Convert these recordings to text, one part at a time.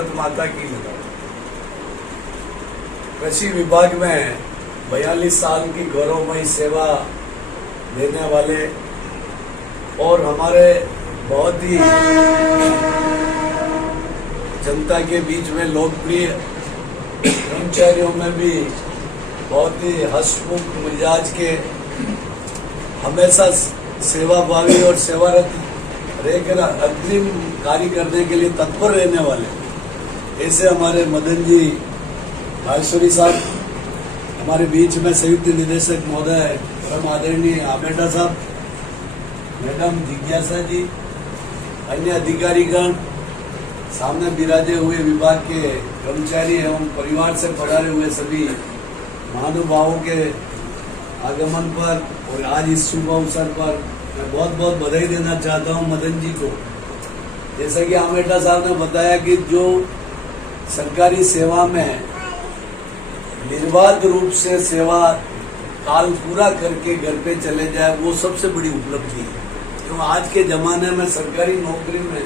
भारत माता की लड़ाई। कृषि विभाग में 42 साल की गौरवमयी सेवा देने वाले और हमारे बहुत ही जनता के बीच में लोकप्रिय कर्मचारियों में भी बहुत ही हंसमुख मिजाज के, हमेशा सेवाभावी और सेवारत रहकर अग्रिम कार्य करने के लिए तत्पर रहने वाले ऐसे हमारे मदन जी भालसुरी साहब, हमारे बीच में संयुक्त निदेशक महोदय परम आदरणीय आमेटा साहब, मैडम जिज्ञासा जी, अन्य अधिकारीगण, सामने विराजे हुए विभाग के कर्मचारी एवं परिवार से पधारे हुए सभी महानुभावों के आगमन पर और आज इस शुभ अवसर पर मैं बहुत बहुत बधाई देना चाहता हूं मदन जी को। जैसा कि आमेटा साहब ने बताया कि जो सरकारी सेवा में निर्बाध रूप से सेवा काल पूरा करके घर पे चले जाए, वो सबसे बड़ी उपलब्धि है। क्यों आज के जमाने में सरकारी नौकरी में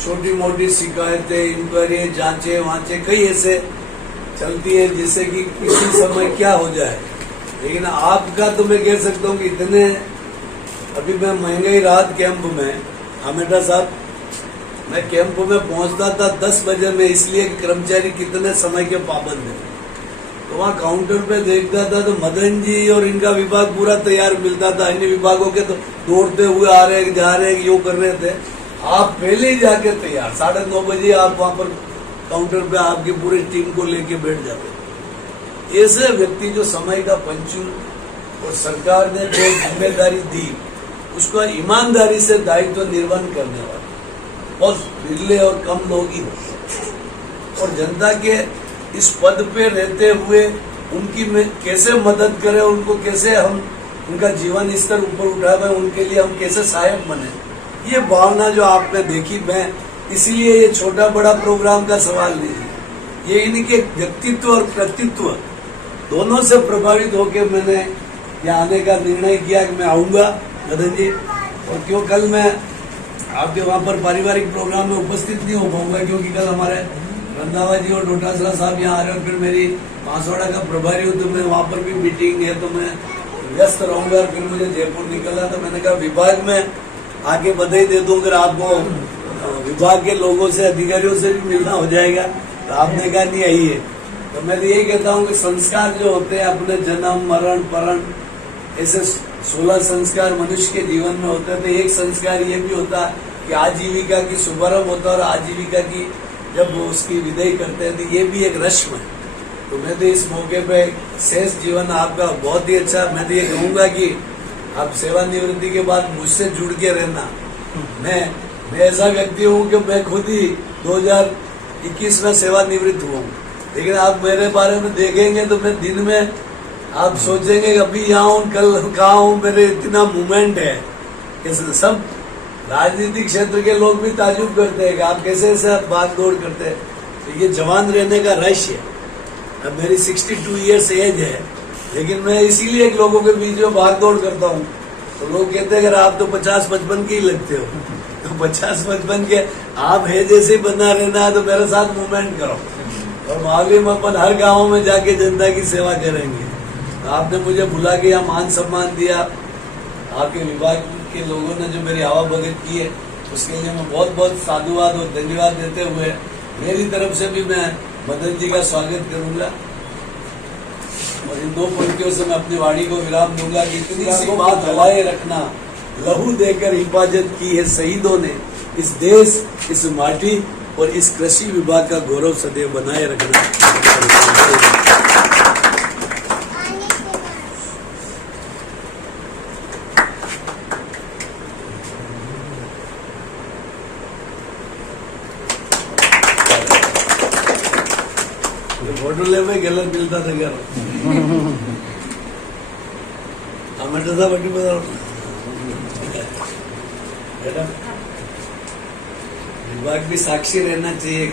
छोटी मोटी शिकायतें, इंक्वायरी, जांचें वांचे कई ऐसे चलती है जिससे कि किसी समय क्या हो जाए। लेकिन आपका तो मैं कह सकता हूँ कि इतने, अभी मैं महंगाई राहत कैंप में, आमेटा साहब, मैं कैंप में पहुंचता था 10 बजे में, इसलिए कर्मचारी कितने समय के पाबंद है। तो वहाँ काउंटर पे देखता था तो मदन जी और इनका विभाग पूरा तैयार मिलता था। अन्य विभागों के तो दौड़ते हुए आ रहे जा रहे यो कर रहे थे, आप पहले ही जाके तैयार 9:30 बजे आप वहाँ पर काउंटर पे आपकी पूरी टीम को लेके बैठ जाते। ऐसे व्यक्ति जो समय का पंचू और सरकार ने जो जिम्मेदारी दी उसका ईमानदारी से दायित्व निर्वहन करने वाले बहुत बिरले और कम लोग ही होते। और जनता के इस पद पे रहते हुए उनकी कैसे मदद करें, उनको कैसे हम उनका जीवन स्तर ऊपर उठावे, उनके लिए हम कैसे सहायक बने, ये भावना जो आपने देखी, मैं इसलिए ये छोटा बड़ा प्रोग्राम का सवाल नहीं है, ये इनके व्यक्तित्व और कृतित्व दोनों से प्रभावित होकर मैंने यहाँ आने का निर्णय किया कि मैं आऊंगा मदन जी। और क्यों कल मैं आपके वहाँ पर पारिवारिक प्रोग्राम में उपस्थित नहीं हो पाऊंगा क्योंकि कल हमारे रंधावा जी और डोटासरा साहब यहाँ आ रहे हैं और फिर मेरी बांसवाड़ा का प्रभारी हूँ तो मैं वहाँ पर भी मीटिंग है तो मैं व्यस्त रहूंगा। और फिर मुझे जयपुर निकलना, तो मैंने कहा विभाग में आके बधाई दे दूं, अगर आपको विभाग के लोगों से, अधिकारियों से भी मिलना हो जाएगा। तो आपने कहा नहीं आइए। तो मैं तो यही कहता हूँ कि संस्कार जो होते हैं अपने जन्म मरण परण, ऐसे 16 संस्कार मनुष्य के जीवन में होते हैं। तो एक संस्कार ये भी होता है कि आजीविका की शुभारंभ होता है और आजीविका की जब वो उसकी विदाई करते हैं तो ये भी एक रस्म है। तो मैं तो इस मौके पे शेष जीवन आपका बहुत ही अच्छा, मैं तो ये कहूँगा कि आप सेवानिवृत्ति के बाद मुझसे जुड़ के रहना। मैं ऐसा व्यक्ति हूँ कि मैं खुद ही 2021 में सेवानिवृत्त हुआ हूँ, लेकिन आप मेरे बारे में देखेंगे तो मैं दिन में आप सोचेंगे अभी यहाँ हूँ कल कहाँ हूँ, मेरे इतना मूवमेंट है कि सब राजनीतिक क्षेत्र के लोग भी ताजुब करते हैं कि आप कैसे ऐसे भाग दौड़ करते हैं। तो ये जवान रहने का रहस्य है। अब मेरी 62 ईयर्स एज है, लेकिन मैं इसीलिए लोगों के बीच में भाग दौड़ करता हूँ। तो लोग कहते हैं अगर आप तो 50-55 के ही लगते हो, तो 50-55 के आप है जैसे ही बना रहना है तो मेरे साथ मूवमेंट करो और माहौली में अपन हर गाँव में जाके जनता की सेवा करेंगे। तो आपने मुझे बुला के यहाँ मान सम्मान दिया, आपके विभाग के लोगों ने जो मेरी हवा भगत की है उसके लिए मैं बहुत बहुत साधुवाद और धन्यवाद देते हुए मेरी तरफ से भी मैं मदन जी का स्वागत करूंगा। और इन 2 पंक्तियों से मैं अपनी वाणी को विराम दूंगा कि इतनी सी बात हवाए रखना, लहू देकर हिफाजत की है शहीदों ने, इस देश, इस माटी और इस कृषि विभाग का गौरव सदैव बनाए रखना। फोटो ले में गलत मिलता था क्या आमेटा साहब अड्डी बता बेटा, विभाग भी साक्षी रहना चाहिए।